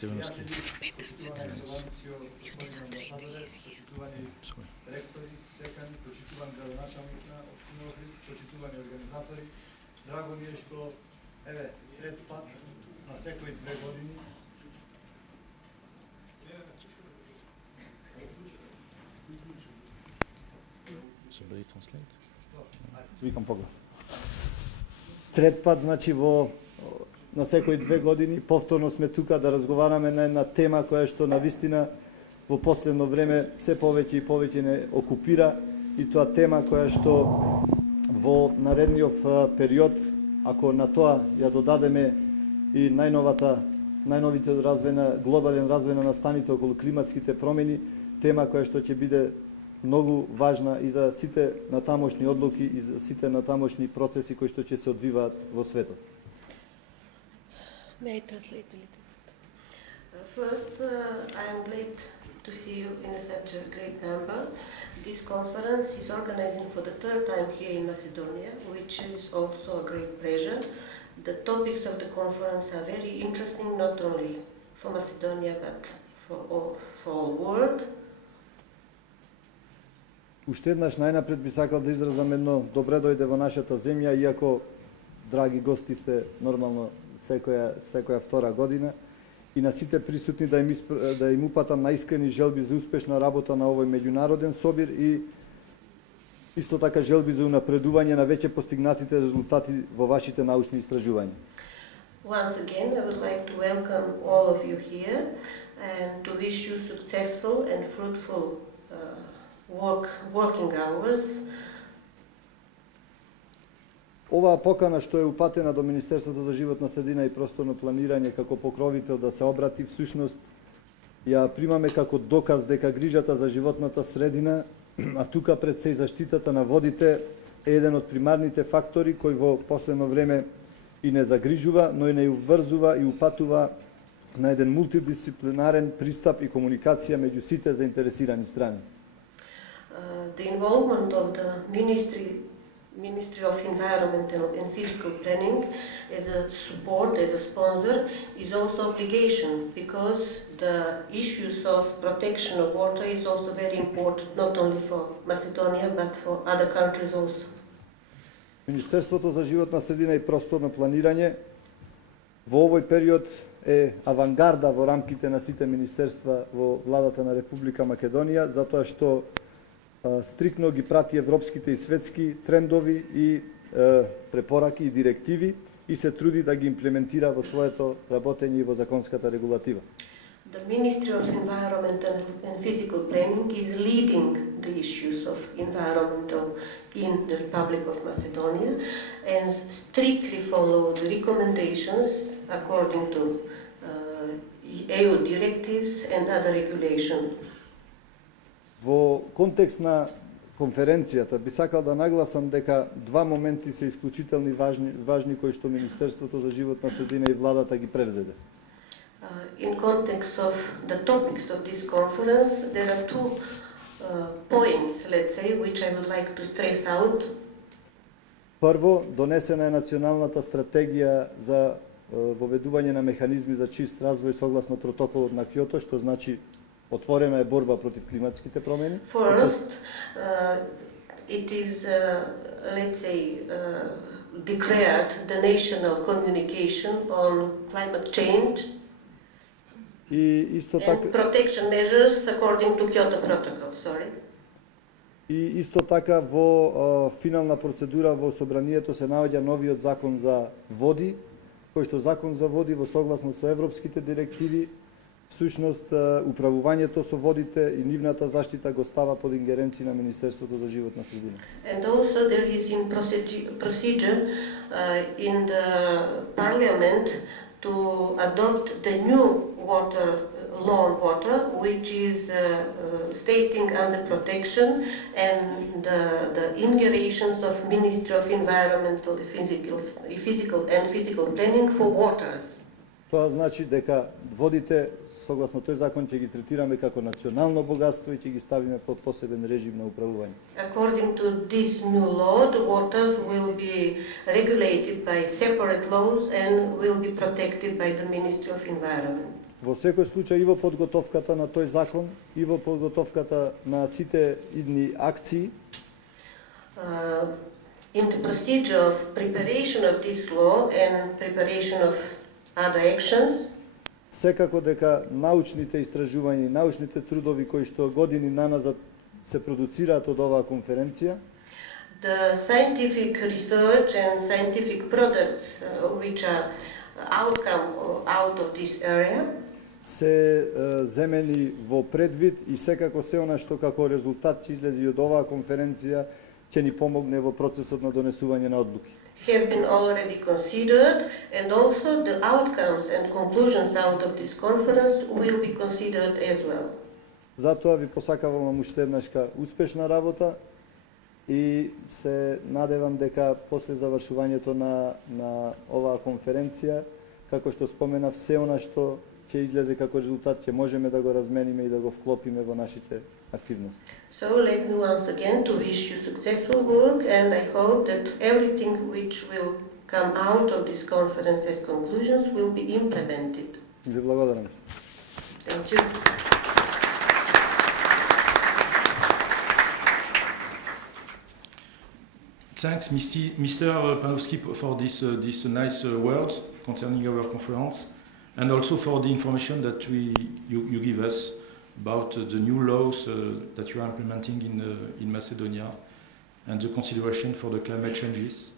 Стевановски. Петър Цветанов. Ректори, декани, почитувани градоначалник на општина Охрид, почитувани организатори. Драго ми е што еве трет пат на секои 2 години викам поглас. Трет пат, значи, на секои 2 години повторно сме тука да разговараме на една тема која што навистина во последно време се повеќе и повеќе не окупира, и тоа тема која што во наредниот период, ако на тоа ја додадеме и најновите глобален развој на настаните околу климатските промени, тема која што ќе биде многу важна и за сите натамошни одлуки и за сите натамошни процеси кои што ќе се одвиваат во светот. May I translate a little bit? First, I am glad to see you in such a great number. This conference is organizing for the 3rd time here in Macedonia, which is also a great pleasure. The topics of the conference are very interesting, not only for Macedonia, but for all world. Уште еднаш најнапред би сакал да изразам едно добре дојде во нашата земја, иако драги гости сте нормално секоја втора година, и на сите присутни да им упатам наискрени желби за успешна работа на овој меѓународен собир и исто така желби за унапредување на веќе постигнатите резултати во вашите научни истражувања. Once again, I would like to welcome all of you here and to wish you successful and fruitful working hours. Оваа покана што е упатена до Министерството за животна средина и просторно планирање како покровител да се обрати, всушност ја примаме како доказ дека грижата за животната средина, а тука пред се и заштитата на водите, е еден од примарните фактори кој во последно време и не загрижува, но и не уврзува и упатува на еден мултидисциплинарен пристап и комуникација меѓу сите заинтересирани страни. The involvement of the Ministry of Environmental and Physical Planning as a support, as a sponsor, is also obligation, because the issues of protection of water is also very important, not only for Macedonia, but for other countries also. Министерството за животна средина и просторно планирање во овој период е авангарда во рамките на сите министерства во владата на Република Македонија, затоа што стрикно ги прати европските и светски трендови и препораки и директиви и се труди да ги имплементира во своето работење и во законската регулатива. The Ministry of Environmental and Physical Planning is leading the issues of environmental in the Republic of Macedonia and strictly follow the recommendations according to EU directives and other regulations. Во контекст на конференцијата би сакал да нагласам дека 2 моменти се исклучителни важни кои што Министерството за животна средина и владата ги превзеде. In context of the topics of this conference, there are 2 points, let's say, which I would like to stress out. Прво, донесена е националната стратегија за воведување на механизми за чист развој согласно протоколот на Кјото, што значи отворена е борба против климатските промени. First, it is, let's say, declared the national communication on climate change and protection measures according to Kyoto Protocol. И исто така во финална процедура во собранието се наоѓа новиот закон за води, кој што закон за води во согласно со европските директиви, всушност управувањето со водите и нивната заштита го става под ингеренција на Министерството за животна средина. And also there is in procedure in the parliament to adopt the new law on water, which is stating under protection and the ingerations of Ministry of Environmental, Physical Planning for waters. Тоа значи дека водите, согласно тој закон, ќе ги третираме како национално богатство и ќе ги ставиме под посебен режим на управување. According to this new law, the waters will be regulated by separate laws and will be protected by the Ministry of Environment. Во секој случај и во подготовката на тој закон, и во подготовката на сите идни акции, in the procedure of preparation of this law and preparation of other actions, секако дека научните истражувања и научните трудови кои што години наназад се продуцираат од оваа конференција, the scientific research and scientific products which are outcome out of this area, се земени во предвид и секако се она што како резултат ќе излези од оваа конференција ќе ни помогне во процесот на донесување на одлуки. have been already considered, and also the outcomes and conclusions out of this conference will be considered as well. Затоа ви посакавам уште еднашка успешна работа и се надевам дека после завршувањето на оваа конференција, како што споменав, се она што ќе излезе како резултат ќе можеме да го размениме и да го вклопиме во нашите активности. So let me once again to wish you successful work, and I hope that everything which will come out of this conference as conclusions will be implemented. Ви благодарам. Thank you. Thanks, Mr. Panowski, for these nice words concerning our conference, and also for the information that you give us about the new laws that you are implementing in Macedonia and the consideration for the climate changes.